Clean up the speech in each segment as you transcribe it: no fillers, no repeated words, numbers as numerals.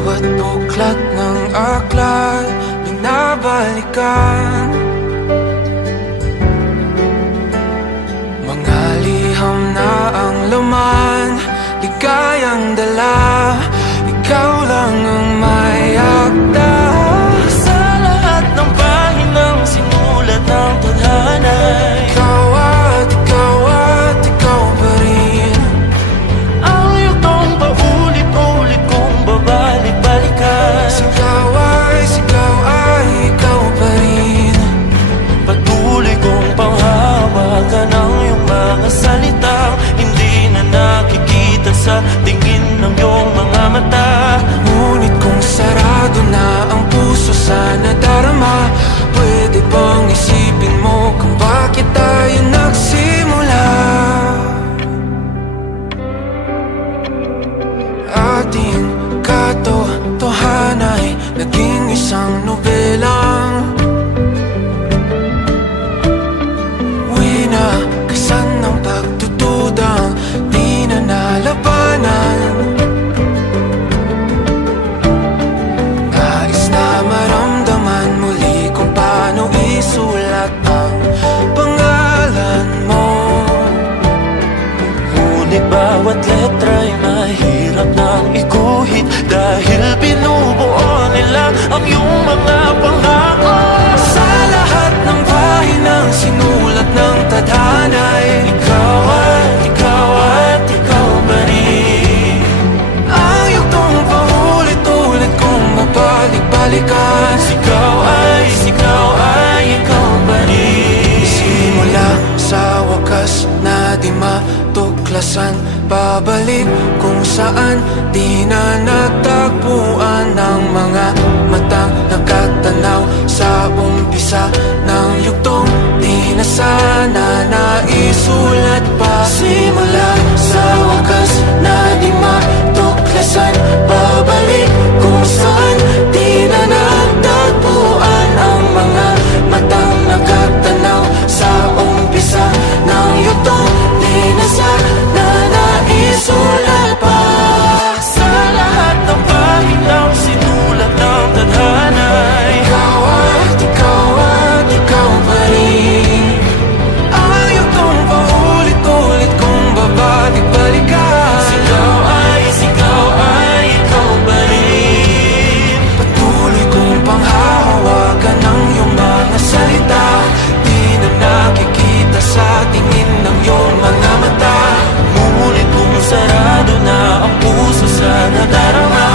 Bawat buklat ng aklat binabalikan, mga liham na ang laman, ligayang dala. Ikaw lang ang may akda sa lahat ng pahinang sinulat ng tadhana. Ikaw at ikaw pa rin. Ang yugtong paulit-ulit kong babalik-balikan. Sigaw ay ikaw pa rin. Patuloy kong panghawakan ang iyong mga salitang hindi na nakikita sa tingin ng iyong mga mata. Ngunit kung sarado na ang puso sa nadarama, pwede bang isipin mo kung bakit tayo nagsimula? Ating katotohanay naging isang nobelang winakasan ng pagdududang di na nalabanan. Nais na maramdaman muli kung paano isulat ang pangalan mo. Ngunit bawat letra'y mahirap nang iguhit dahil binubuo nila ang iyong mga pangako. Sa lahat ng pahinang sinulat ng tadhana'y Ikaw at ikaw pa rin. ang yugtong paulit-ulit kong mabalik-balikan. Sigaw ay ikaw pa rin. Simula sa wakas na di matuklasan, babalik kung saan di na natagpuan ng mga matang nakatanaw sa umpisa ng yugtong di na sana naisulat pa. Simula sa wakas na di matuklasan, babalik kung saan di na natagpuan ang mga matang nakatanaw sa umpisa ng yugtong di na sana naisulat pa. Sa lahat ng pahinang sinulat ng tadhana, Ikaw at ikaw pa rin. Ang yugtong paulit-ulit kong babalik-balikan. Sigaw ay ikaw pa rin. Patuloy kong panghahawakan ng iyong mga salita, di na nakikita sa tingin ng iyong mga mata. Ngunit kung sarado na ang puso sa nadarama,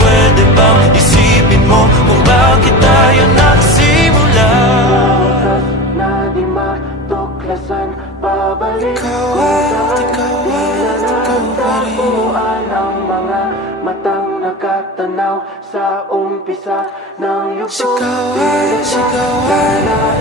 pwede bang isipin mo kung bakit tayo nagsimula? Na di matuklasan, babalik ikaw pa rin. Ang mga matang nakatanaw sa umpisa ng yugtong. Sigaw ay